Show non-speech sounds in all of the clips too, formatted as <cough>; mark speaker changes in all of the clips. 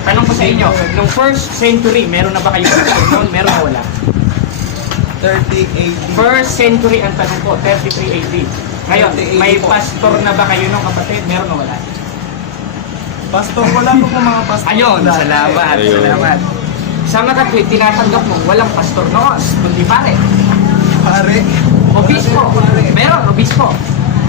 Speaker 1: Tanong ko sa inyo, nung first century, meron na ba kayong noon? Meron o wala?
Speaker 2: 30 AD.
Speaker 1: First century ang tanong ko, 33 AD. Ngayon,
Speaker 2: 30
Speaker 1: may
Speaker 2: po.
Speaker 1: pastor na ba kayo nung kapatid? Meron o wala?
Speaker 2: Pastor, wala po po mga pastor.
Speaker 1: Ayun, salamat,
Speaker 3: Ayun.
Speaker 1: salamat. Sa makatwid, tinatanggap mo, walang pastor noon, kundi pare.
Speaker 2: Pare.
Speaker 1: Obispo. Meron, obispo.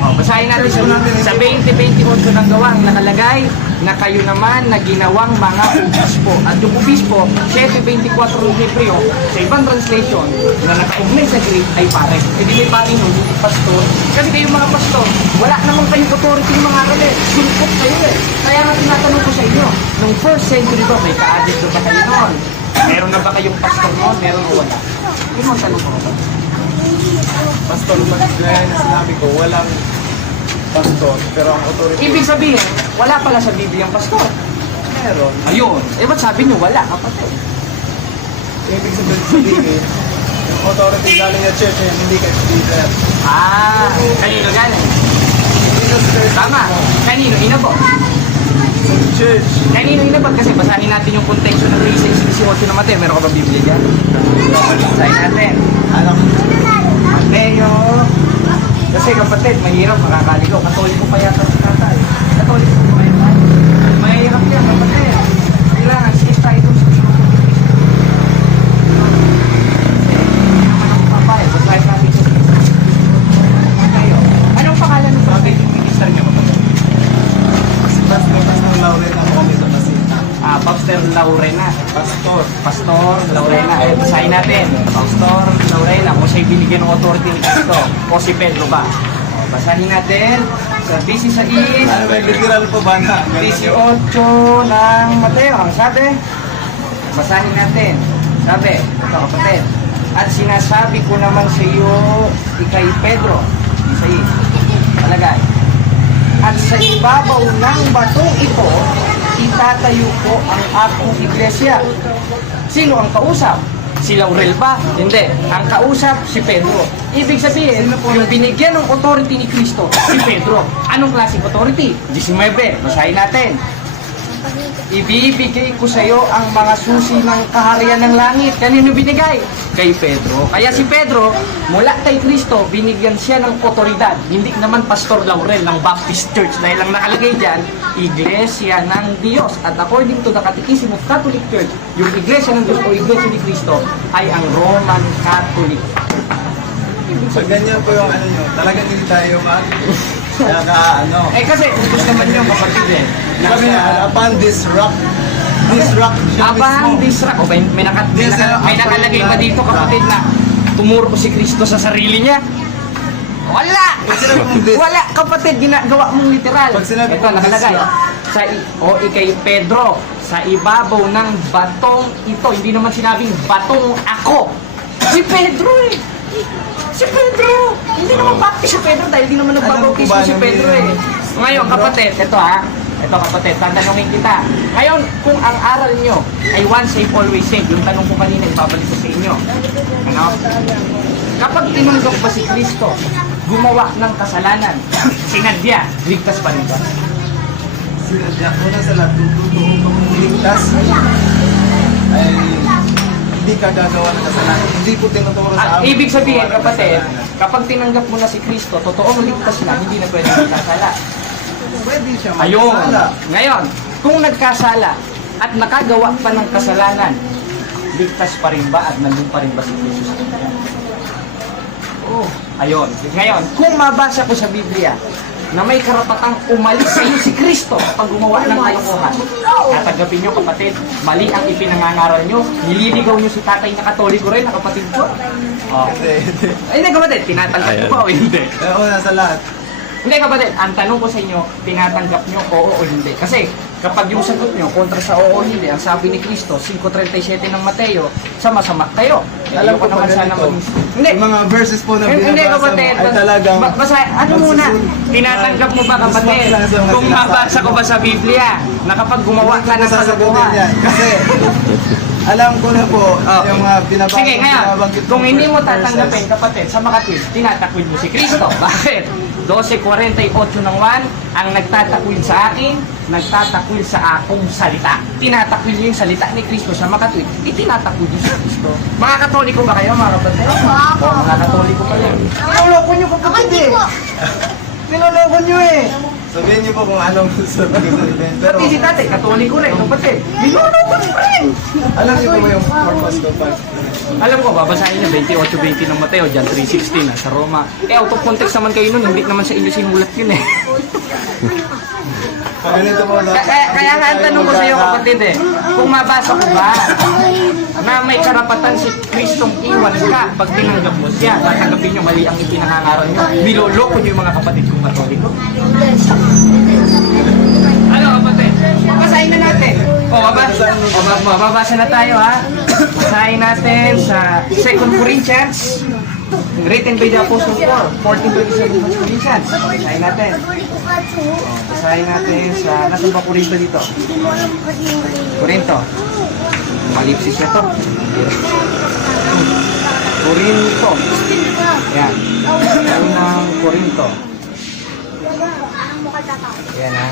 Speaker 1: O, basahin natin sa, sa 20-28 ng gawa ang nakalagay na kayo naman na ginawang mga obispo. At yung obispo, 7-24 ng Hebreo, sa ibang translation, na nakaugnay sa Greek ay pare. E di may pare nyo, hindi pastor. Kasi kayo mga pastor, wala naman kayong authority mga aral eh. Sulpot kayo eh. Kaya nga tinatanong ko sa inyo, nung first century ba, may ka-addict ba kayo noon? Meron na ba kayong pastor noon? Meron o wala? Yun ang tanong ko.
Speaker 2: Pastor, gaya na sinabi ko, walang pastor. Pero ang authority
Speaker 1: Ibig sabihin, wala pala sa Biblia ang pastor.
Speaker 2: meron.
Speaker 1: Ayun. Eh, ba't sabi niyo wala, kapatid?
Speaker 2: Ibig sabihin, yung authority galing na church, eh, hindi kay Peter.
Speaker 1: Ah, kanino galing?
Speaker 2: Na sa church.
Speaker 1: Tama. Kanino inabot?
Speaker 2: Sa church.
Speaker 1: Kanino inabot? Kasi basahin natin yung context ng 3.6.18 na Mateo. Meron ka ba Biblia dyan? Basahin natin.
Speaker 2: Alam mo,
Speaker 1: Mateo. Kasi kapatid, mahirap makakaligaw. Katoliko pa yata si tatay. Katoliko pa yata. Mahirap yan, kapatid. Kailangan, skip tayo dun sa Mateo. Anong pangalan ng prophet yung minister niyo, kapatid?
Speaker 2: Pastor, Lauren ako kami sa Masita.
Speaker 1: Ah, Pastor Laurena.
Speaker 2: Pastor.
Speaker 1: Pastor Laurena. Eh, basahin natin. Pastor Laurena, kung siya'y binigyan ng authority ni Cristo. O si Pedro ba? O, basahin natin. Sa 16
Speaker 2: Ano ba, literal po ba na?
Speaker 1: 18 ng Mateo. Ang sabi, basahin natin. Sabi, ito kapatid. At sinasabi ko naman sa iyo, ikay Pedro, sa iyo, palagay. At sa ibabaw ng batong ito, itatayo ko ang aking iglesia. Sino ang kausap? Si Laurel ba? Hindi. Ang kausap, si Pedro. Ibig sabihin, yung binigyan ng authority ni Kristo, si Pedro. Anong klaseng authority? 19. Basahin natin. Ibibigay ko sa iyo ang mga susi ng kaharian ng langit. Kanino binigay? Kay Pedro. Kaya si Pedro, mula kay Kristo, binigyan siya ng otoridad. Hindi naman Pastor Laurel ng Baptist Church. Dahil ang nakalagay dyan, Iglesia ng Diyos. At according to the Catechism of Catholic Church, yung Iglesia ng Diyos o Iglesia ni Kristo ay ang Roman Catholic.
Speaker 2: So, ganyan po yung ano nyo. Talagang hindi tayo mag... <laughs> Naka, ano.
Speaker 1: Eh kasi, gusto naman yung kapatid eh.
Speaker 2: Nga, upon this rock, rock, siya
Speaker 1: Abang
Speaker 2: mismo.
Speaker 1: disra. O may, may, naka, may, naka, may nakalagay ba dito kapatid na tumuro si Kristo sa sarili niya? Wala!
Speaker 2: Pag sinabi mong this-
Speaker 1: Wala kapatid, ginagawa mong literal.
Speaker 2: Pag sinabi
Speaker 1: Ito
Speaker 2: mong
Speaker 1: nakalagay. Sa i- o ikay Pedro, sa ibabaw ng batong ito, hindi naman sinabing batong ako. Si Pedro eh. Si Pedro! Hindi naman baptist si Pedro dahil hindi naman nagbabautismo
Speaker 2: Alam ko ba
Speaker 1: si Pedro eh. Ngayon kapatid, ito ha. Ito kapatid, tatanungin kita. Ngayon, kung ang aral nyo ay once saved, always saved, yung tanong ko kanina, ibabalik ko sa inyo. Ano? Kapag tinanggap ba si Kristo, gumawa ng kasalanan, sinadya, ligtas pa rin ba?
Speaker 2: Sinadya ko na sa lahat, kang ligtas. Ay, hindi ka gagawa ng kasalanan. Hindi po tinuturo sa amin.
Speaker 1: ibig sabihin,
Speaker 2: ng
Speaker 1: kapatid, kapag tinanggap mo na si Kristo, totoong ligtas na, hindi na pwede magkasala.
Speaker 2: Pwede siya
Speaker 1: Ayun.
Speaker 2: magkasala.
Speaker 1: Ngayon, kung nagkasala at nakagawa pa ng kasalanan, ligtas pa rin ba at nandun pa rin ba si Kristo sa kanya?
Speaker 2: Oh,
Speaker 1: Ayun. Ngayon, kung mabasa ko sa Biblia na may karapatang umalis sa iyo si Kristo pag gumawa ng kalokohan. Tatanggapin nyo kapatid, mali ang ipinangangaral nyo, nililigaw nyo si tatay na katoliko rin, na kapatid ko. Oh.
Speaker 2: hindi, hindi.
Speaker 1: Ay, hindi kapatid, tinatanggap
Speaker 3: Ayan.
Speaker 1: ba o hindi?
Speaker 2: Eh, una sa lahat,
Speaker 1: Hindi kapatid, ang tanong ko sa inyo, tinatanggap nyo oo o hindi? Kasi kapag yung sagot nyo kontra sa oo o hindi, ang sabi ni Kristo, 5.37 ng Mateo, sama-sama kayo. Eh,
Speaker 2: alam ko pa ganito.
Speaker 1: maging- Hindi,
Speaker 2: Yung mga verses po na
Speaker 1: Eh, Hindi
Speaker 2: binabasa mo
Speaker 1: kapatid,
Speaker 2: ay talagang...
Speaker 1: ba- basta, ano muna, tinatanggap mo ba kapatid, kung mabasa ko ba sa Biblia, na kapag gumawa ka ng
Speaker 2: yan. Kasi, alam ko na po,
Speaker 1: Oh.
Speaker 2: yung mga binabasa
Speaker 1: Sige,
Speaker 2: binabanggit
Speaker 1: kung hindi mo tatanggapin, kapatid, sa makatwid, tinatakwid mo si Kristo. <laughs> Bakit? 12.48 ng 1, ang nagtatakwid sa akin, nagtatakwil sa akong salita. Tinatakwil yung salita ni Kristo sa makatwid. Itinatakwil niyo sa Kristo. Mga katoliko ba kayo, mga kapatid?
Speaker 3: Opo.
Speaker 1: Mga katoliko pa yan. Niloloko niyo
Speaker 3: Ako
Speaker 1: kapatid eh. <laughs> Niloloko niyo eh.
Speaker 2: Sabihin niyo po kung anong gusto <laughs> niyo sabihin. Pero
Speaker 1: Pati si tatay, katoliko rin, kapatid. Niloloko niyo pa rin.
Speaker 2: alam niyo po ba yung purpose ko pag
Speaker 1: Alam ko, babasahin niya 28-20 ng Mateo, John 3.16 na sa Roma. Eh, out of context naman kayo nun, hindi naman sa inyo sinulat yun eh.
Speaker 2: pag ganito po
Speaker 1: Kaya, kaya, kaya nga ang tanong ko sa iyo kapatid eh, kung mabasa ko ba na may karapatan si Kristong iwan ka pag tinanggap mo siya, tatanggapin niyo mali ang ipinangangaral niyo, niloloko niyo yung mga kapatid kong katoliko. Ano kapatid? Basahin na natin. O, babasa, o, ba- babasa na tayo ha. Basahin natin sa 2 Corinthians, written by the Apostle Paul, 1427 Corinthians. Basahin natin. Basahin natin sa, nasa ba Corinto dito? Corinto. Malipsis na to. Corinto. Yan. Ano ng Corinto? Yan ha.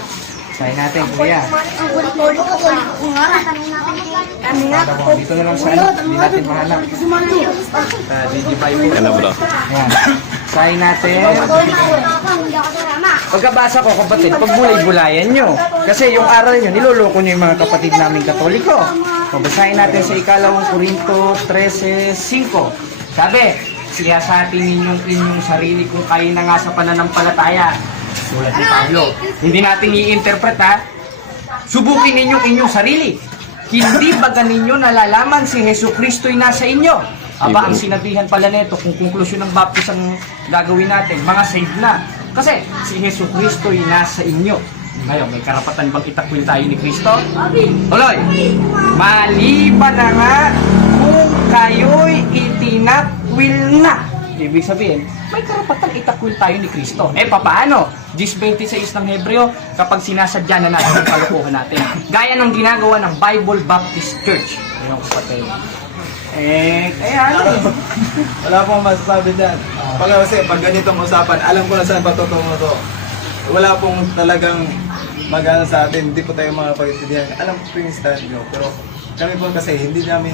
Speaker 1: Basahin natin, kuya. Baka mo, dito na lang ano, hindi natin mahanap. Sa Digify po.
Speaker 4: Ano bro?
Speaker 1: Yan. Natin. Pagkabasa ko kapatid, pagbulay-bulayan nyo. Kasi yung aral nyo, niloloko nyo yung mga kapatid naming katoliko. Pabasahin natin sa ikalawang Korinto 13.5. Sabi, siyasatin ninyong inyong sarili kung kayo na nga sa pananampalataya. Sulat ni Pablo. Hindi natin i-interpret ha. Subukin ninyong inyong sarili. Hindi ba ninyo nalalaman si Heso Kristo'y nasa inyo? Aba, ang sinabihan pala nito, kung konklusyon ng baptis ang gagawin natin, mga saved na. Kasi si Heso Kristo'y nasa inyo. Ngayon, may karapatan bang itakwil tayo ni Kristo? Tuloy! Maliban na nga kung kayo'y itinakwil na. Ibig sabihin, may karapatan itakwil tayo ni Kristo. Eh, papaano? 10.26 ng Hebreo, kapag sinasadya na natin ang kalokohan natin. Gaya ng ginagawa ng Bible Baptist Church. Ayun, kapatid. Eh, kaya ano eh.
Speaker 2: Wala pong masasabi dyan. Pag kasi pag ganitong usapan, alam ko na saan patutungo to. Wala pong talagang magana sa atin, hindi po tayo mga pagintindihan. Alam ko yung stand nyo, pero kami po kasi hindi namin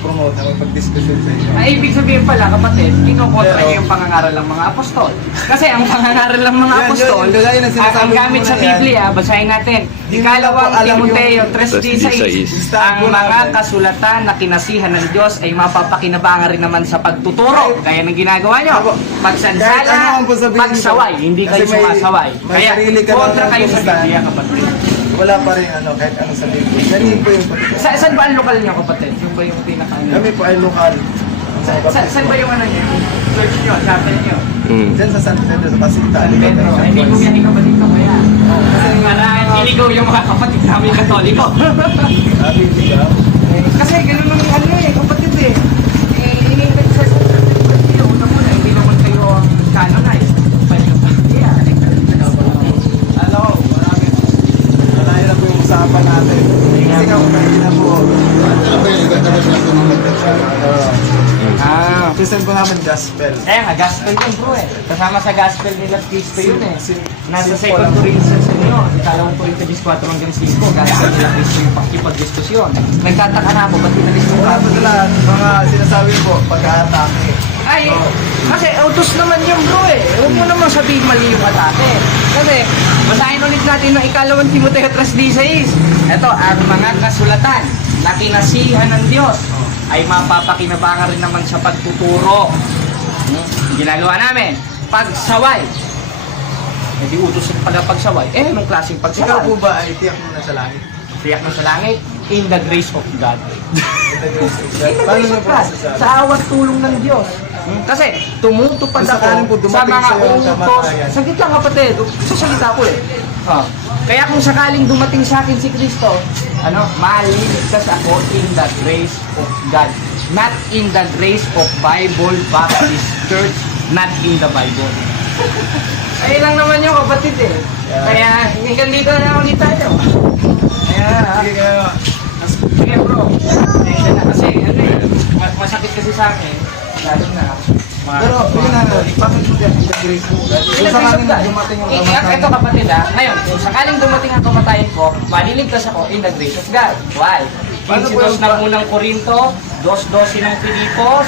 Speaker 2: promote na magpag-discussion sa inyo.
Speaker 1: Ay, ibig sabihin pala, kapatid, kinokontra niyo yung pangangaral ng mga apostol. Kasi ang pangangaral ng mga
Speaker 2: Yan,
Speaker 1: apostol,
Speaker 2: yun, yung gaya ng
Speaker 1: ang,
Speaker 2: sinasabi
Speaker 1: ang
Speaker 2: ko
Speaker 1: gamit
Speaker 2: muna
Speaker 1: sa
Speaker 2: yan.
Speaker 1: Biblia, basahin natin.
Speaker 2: Di
Speaker 1: Ikalawang
Speaker 2: nila po alam
Speaker 1: Timoteo
Speaker 2: yung-
Speaker 1: 3.16
Speaker 4: 3:16.
Speaker 1: Ang mga kasulatan na kinasihan ng Diyos ay mapapakinabangan rin naman sa pagtuturo. Kaya ng ginagawa nyo,
Speaker 2: Ako,
Speaker 1: pagsansala,
Speaker 2: kahit ano ang sabihin
Speaker 1: pagsaway,
Speaker 2: nyo,
Speaker 1: hindi kayo
Speaker 2: kasi may-
Speaker 1: sumasaway.
Speaker 2: may
Speaker 1: Kaya
Speaker 2: sarili ka
Speaker 1: kontra kayo sa
Speaker 2: kung
Speaker 1: Biblia, kapatid.
Speaker 2: Wala pa rin ano, kahit ano sabihin ko. Ganun po yung patutungo.
Speaker 1: Sa, saan ba ang lokal nyo, kapatid? Yung ba yung pinaka...
Speaker 2: Kami po ay lokal.
Speaker 1: Sa, sa, saan ba yung ano nyo? Church nyo, chapel nyo?
Speaker 4: Mm.
Speaker 2: Diyan sa San Pedro, sa Pasinta.
Speaker 1: Pedro, hindi ko yan kapatid ko kaya. Kasi para iligaw yung mga kapatid namin katoliko. <laughs>
Speaker 2: Sabi niya,
Speaker 1: Kasi ganun ang ano eh, kapatid. Eh, ini-invite sa sa kayo. Una-una, hindi naman kayo ang canonized. Yeah.
Speaker 2: Ano, marami. Malayo na po yung usapan natin. Kasi nga kung hindi na po.
Speaker 1: Ah.
Speaker 2: Christian po namin gospel.
Speaker 1: Kaya nga, gospel yun bro eh. Kasama sa gospel nila Cristo yun eh. Nasa
Speaker 2: simple
Speaker 1: 2
Speaker 2: lang.
Speaker 1: Corinthians nyo, ikalawang Corinthians 14 hanggang 5, gospel nila Cristo yung pakipag-diskusyon. Nagtataka na ako, ba't pinalis mo
Speaker 2: Wala po sila, mga sinasabi po, pag-aatake.
Speaker 1: Ay, kasi utos naman yung bro eh. Huwag mo naman sabihin mali yung atake. Kasi, basahin ulit natin ng ikalawang Timoteo 3.16. Ito, ang mga kasulatan na kinasihan ng Diyos ay mapapakinabangan rin naman sa pagtuturo. Hmm? Ginagawa namin, pagsaway. Hindi utos yung pala pagsaway. Eh, anong klaseng
Speaker 2: Ikaw
Speaker 1: pagsaway?
Speaker 2: po ba ay tiyak mo na sa langit?
Speaker 1: Tiyak mo sa langit, in the grace of God. In the grace of God.
Speaker 2: masasabi?
Speaker 1: Sa awat tulong ng Diyos. Hmm? Kasi tumutupad ako sa mga
Speaker 2: ang
Speaker 1: utos. Saglit lang kapatid, sasalita ko eh. Oh. Kaya kung sakaling dumating sa akin si Kristo, ano, maliligtas ako in the grace of God. Not in the grace of Bible Baptist Church, not in the Bible. Ayun lang naman yung kapatid eh. Kaya hanggang dito na ako ulit tayo. Kaya,
Speaker 2: Sige
Speaker 1: bro, pasensya na kasi ano eh, mas- masakit kasi sa akin, lalo na
Speaker 2: Pero, yun na, bakit hindi ang grace mo? Kung sakaling dumating
Speaker 1: Eh,
Speaker 2: kamatayan.
Speaker 1: Ito kapatid ha, ngayon, kung sakaling dumating ang kamatayan ko, maliligtas ako in the grace of God. Why?
Speaker 2: Paano po
Speaker 1: 22
Speaker 2: yung-
Speaker 1: ng unang Korinto, 2.12 ng Pilipos,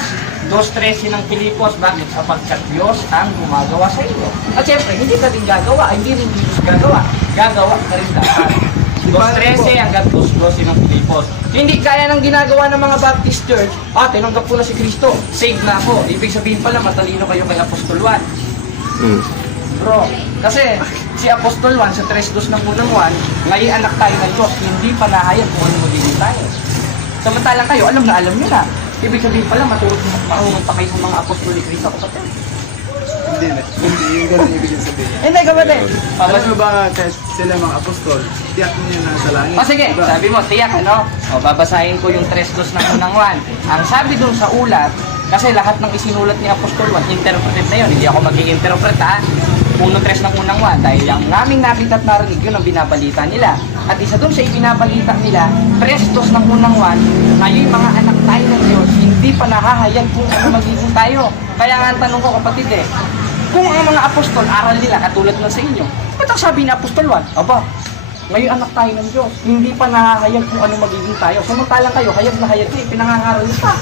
Speaker 1: 2.13 ng Pilipos, bakit? Sapagkat Diyos ang gumagawa sa iyo. At syempre, hindi ka din gagawa, hindi rin Diyos gagawa. Gagawa ka rin dapat. 2.13 <laughs> hanggang 2.12 ng Pilipos. Hindi kaya ng ginagawa ng mga Baptist Church, ah, tinanggap ko na si Kristo, saved na ako. Ibig sabihin pala, matalino kayo kay Apostol Juan.
Speaker 3: Mm.
Speaker 1: Bro, kasi si Apostol Juan sa 3.2 ng unang Juan, ngayon anak tayo ng Diyos, hindi pa nahayag kung ano magiging tayo. Samantalang kayo, alam na alam nyo na. Ibig sabihin pala, maturot marunong pa kayo sa mga apostol ni Cristo, kapatid.
Speaker 2: Hindi na. Hindi, yung ganun ibig sabihin. <laughs>
Speaker 1: Hindi, kapatid.
Speaker 2: Alam mo ba kahit sila mga apostol, tiyak niya na sa langit.
Speaker 1: O sige,
Speaker 2: Diba?
Speaker 1: sabi mo, tiyak ano? O babasahin ko yung 3.2 ng unang Juan. Ang sabi dun sa ulat, kasi lahat ng isinulat ni Apostol Juan, interpreted na yun. Hindi ako mag interpret ha. 1.3 ng unang Juan. Dahil ang naming nakita at narinig yun ang binabalita nila. At isa dun sa ibinabalita nila, 3.2 ng unang Juan, ngayon mga anak tayo ng Diyos, hindi pa nahahayag kung ano magiging tayo. Kaya nga ang tanong ko kapatid eh, kung ang mga apostol, aral nila katulad ng sa inyo, ba't ang sabi ni Apostol Juan? Aba, ngayon anak tayo ng Diyos. Hindi pa nahahayag kung ano magiging tayo. Samantalang kayo, hayag na hayag kayo, pinangangaral niyo pa.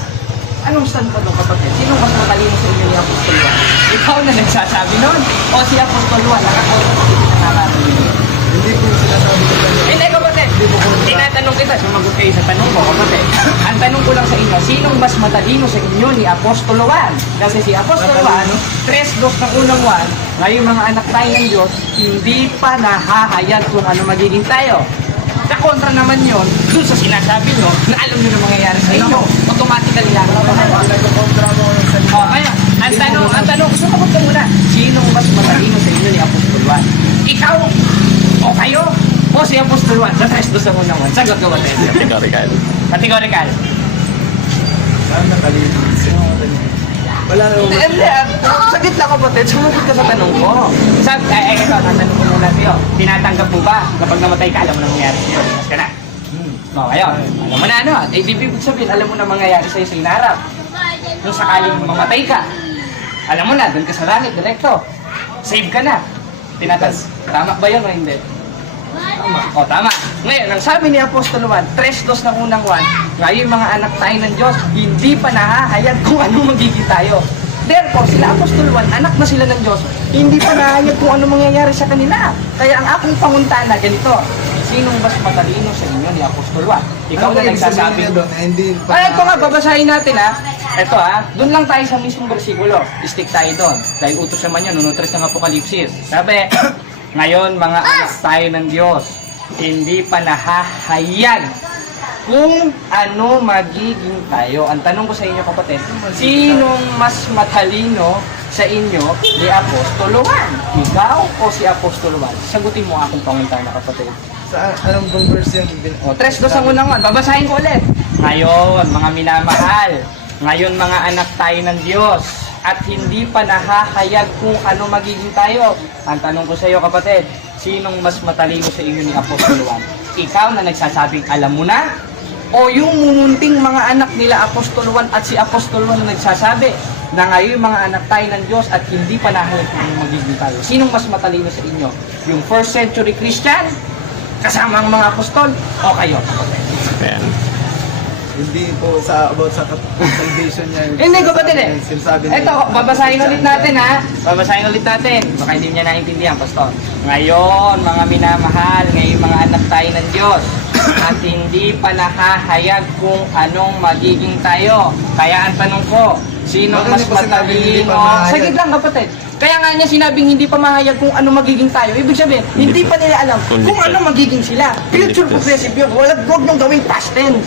Speaker 1: Anong stand pa doon kapatid? Sino mas matalino sa inyo ni Apostol Juan? Ikaw na nagsasabi noon? O si Apostol Juan, nakakaulit pa din pinangangaral niyo?
Speaker 2: Hindi po sinasabi ko lang.
Speaker 1: Hindi kapatid, tinatanong kita, sumagot kayo sa tanong ko kapatid. Ang tanong ko lang sa inyo, sinong mas matalino sa inyo ni Apostol Juan? Kasi si Apostol Juan, 3-2 ng unang Juan, ngayon mga anak tayo ng Diyos, hindi pa nahahayag kung ano magiging tayo. Sa kontra naman yon, dun sa sinasabi nyo, na alam nyo na mangyayari sa inyo, automatically lang.
Speaker 2: Mo.
Speaker 1: Oh, kaya, ang tanong, ang tanong, sumagot ka muna, sinong mas matalino sa inyo ni Apostol Juan? Ikaw o kayo? O si Apostol Juan sa 3-2 sa unang Juan? Sagot ka ba tayo?
Speaker 3: Categorical.
Speaker 1: Categorical.
Speaker 2: Sino ang? Wala na
Speaker 1: Hindi, hindi. Sagit lang kapatid, sumagot ka sa tanong ko. Sab eh, eh, ito, tatanong ko muna sa'yo. Tinatanggap mo ba kapag namatay ka, alam mo na mangyayari sa'yo? Mas ka na.
Speaker 2: Hmm.
Speaker 1: O, ngayon, alam mo na ano, eh, di ibig sabihin, alam mo na mangyayari sa'yo sa inarap. Kung sakaling mamatay ka, alam mo na, doon ka sa langit, direkto. Save ka na. Tinatas, tama ba yun o hindi? Tama. O, tama. Ngayon, ang sabi ni Apostol Juan, 3.2 ng unang Juan, ngayon mga anak tayo ng Diyos, hindi pa nahahayag kung ano magiging tayo. Therefore, sila Apostol Juan, anak na sila ng Diyos, hindi pa nahahayag kung ano mangyayari sa kanila. Kaya ang akong panguntana, ganito, sinong mas matalino sa inyo ni Apostol Juan? Ikaw
Speaker 2: Ano
Speaker 1: na nagsasabi.
Speaker 2: doon? Hindi pa.
Speaker 1: Ay, ito nga, babasahin natin ha. Ito ha, doon lang tayo sa mismong bersikulo. Stick tayo doon. Dahil utos naman yun, nunutres ng Apokalipsis. Sabi, <coughs> ngayon mga anak tayo ng Diyos, hindi pa nahahayag kung ano magiging tayo. Ang tanong ko sa inyo kapatid, sinong mas matalino sa inyo ni Apostol Juan? Ikaw o si Apostol Juan? Sagutin mo akong pangintana kapatid.
Speaker 2: Sa anong bang verse yan? Bin-
Speaker 1: O, tres dos ang unang one. Babasahin ko ulit. Ngayon, mga minamahal, ngayon mga anak tayo ng Diyos, at hindi pa nahahayag kung ano magiging tayo. Ang tanong ko sa iyo kapatid, sinong mas matalino sa inyo ni Apostol Juan? Ikaw na nagsasabing alam mo na? O yung mumunting mga anak nila Apostol Juan at si Apostol Juan na nagsasabi na ngayon mga anak tayo ng Diyos at hindi pa nahayag kung ano magiging tayo. Sinong mas matalino sa inyo? Yung first century Christian kasama ang mga apostol o kayo?
Speaker 3: Ayan.
Speaker 2: Hindi po sa about sa <laughs> salvation niya.
Speaker 1: Hindi ko kapatid eh.
Speaker 2: Sinasabi niya.
Speaker 1: Ito, babasahin ulit natin ha. Babasahin ulit natin. Baka hindi niya naintindihan, Pastor. Ngayon, mga minamahal, ngayon mga anak tayo ng Diyos, <coughs> at hindi pa nakahayag kung anong magiging tayo. Kaya ang tanong ko, sino
Speaker 2: Bakit
Speaker 1: mas matalino? Saglit lang kapatid. Kaya nga niya sinabing hindi pa mahayag kung ano magiging tayo. Ibig sabihin, hindi pa nila alam kung
Speaker 3: Convicted.
Speaker 1: ano magiging sila. Future progressive yun. Wala, huwag nung gawing past tense.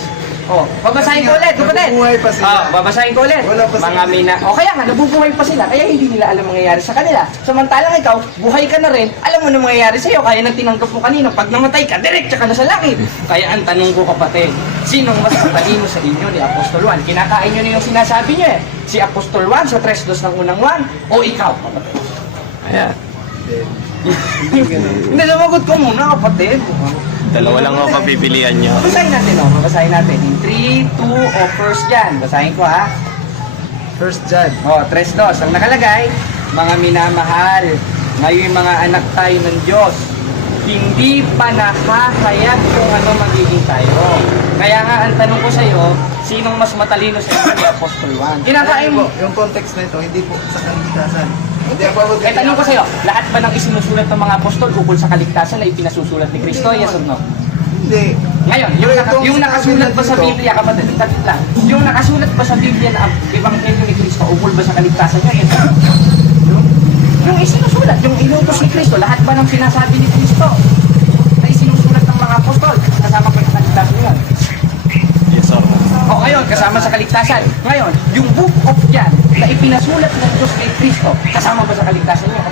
Speaker 1: Oh, babasahin ko ulit, kapatid.
Speaker 2: Nabubuhay pa sila.
Speaker 1: Ah, babasahin ko ulit.
Speaker 2: Wala pa
Speaker 1: Mga
Speaker 2: sila.
Speaker 1: mina... O kaya nga, nabubuhay pa sila, kaya hindi nila alam mangyayari sa kanila. Samantalang ikaw, buhay ka na rin, alam mo na mangyayari sa'yo, kaya nang tinanggap mo kanina, pag namatay ka, direct ka na sa langit. Kaya ang tanong ko kapatid, sinong mas matalino sa inyo ni Apostol Juan? Kinakain nyo na yung sinasabi nyo eh. Si Apostol Juan sa 3.2 ng unang Juan, o ikaw, kapatid?
Speaker 3: Ayan.
Speaker 2: Hindi <laughs> ganun.
Speaker 1: Hindi, sumagot ko muna, kapatid.
Speaker 3: Dalawa lang ako papipilian nyo.
Speaker 1: Basahin natin, oh. Basahin natin. In 3, 2, o first yan. Basahin ko, ha.
Speaker 2: First John.
Speaker 1: O, tres dos. Ang nakalagay, mga minamahal, ngayon mga anak tayo ng Diyos, hindi pa nakakayat kung ano magiging tayo. Kaya nga, ang tanong ko sa iyo, sinong mas matalino sa inyo ni <coughs> Apostol Juan? Kinakain mo.
Speaker 2: yung context na ito, hindi po sa kaligtasan.
Speaker 1: Eh, tanong ko sa iyo, lahat ba ng isinusulat ng mga apostol ukol sa kaligtasan ay pinasusulat ni Kristo? Yes or no?
Speaker 2: Hindi.
Speaker 1: Ngayon, yung, naka, yung nakasulat ba sa Biblia, kapatid, tapit lang, yung nakasulat ba sa Biblia na ang Ebanghelyo ni Kristo, ukol ba sa kaligtasan niya? Yes or no? Yung isinusulat, yung inutos ni Kristo, lahat ba ng sinasabi ni Kristo na isinusulat ng mga apostol, kasama pa sa kaligtasan yun? O ngayon, kasama sa kaligtasan. Ngayon, yung book of John na ipinasulat ng Diyos kay Kristo, kasama ba sa kaligtasan niya?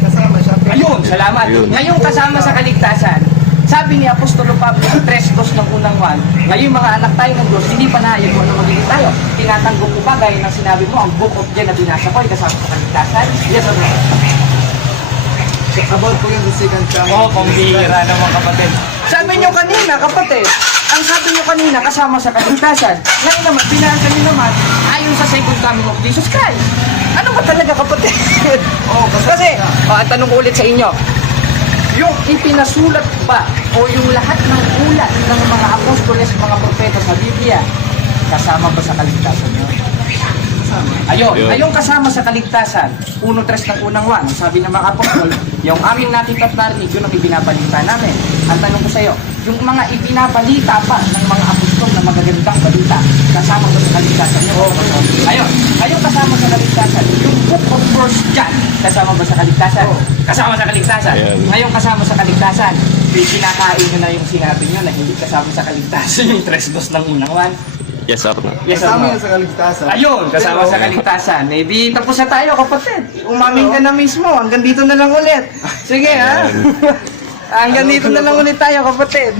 Speaker 2: Kasama siya.
Speaker 1: Ayun, salamat.
Speaker 3: Ayun.
Speaker 1: Ngayong kasama sa kaligtasan, sabi ni Apostolo Pablo sa 3.2 ng unang 1, ngayon mga anak tayo ng Diyos, hindi pa nahayag mo ano magiging tayo. Tinatanggol ko ba, gaya ng sinabi mo, ang book of John na binasa ko ay kasama sa kaligtasan? Yes or no?
Speaker 2: About po yung second coming.
Speaker 1: Oo, oh, pambihira naman kapatid. Sabi nyo kanina, kapatid, ang sabi nyo kanina kasama sa kaligtasan. Ngayon naman, binasa nyo naman ayon sa second coming of Jesus Christ. Ano ba talaga kapatid? <laughs> oh, kasi, oh, ang tanong ko ulit sa inyo, yung ipinasulat ba o yung lahat ng ulat ng mga apostoles, mga propeta sa Biblia, kasama ba sa kaligtasan nyo? Ayun,
Speaker 3: Ayun.
Speaker 1: ayun kasama sa kaligtasan. 1.3 ng unang 1, sabi ng mga apostol, <laughs> yung aming nakita at narinig, yun ang ibinabalita namin. Ang tanong ko sa iyo, yung mga ibinabalita pa ng mga apostol na magagandang balita, kasama ba sa kaligtasan niyo? Ayun, ayun kasama sa kaligtasan. Yung book of First John, kasama ba sa kaligtasan? Kasama sa kaligtasan.
Speaker 3: Ayun.
Speaker 1: Ngayon kasama sa kaligtasan. Pinakain nyo na yung sinabi nyo na hindi kasama sa kaligtasan <laughs> yung 3.2 ng unang 1.
Speaker 3: Yes, sir.
Speaker 1: Yes, or
Speaker 2: Kasama
Speaker 1: no?
Speaker 2: yun sa kaligtasan.
Speaker 1: Ayun, kasama
Speaker 2: Pero-
Speaker 1: sa kaligtasan. Di tapos na tayo kapatid. Umamin ka na mismo. Hanggang dito na lang ulit. Sige ha. Hanggang dito na lang ulit tayo kapatid.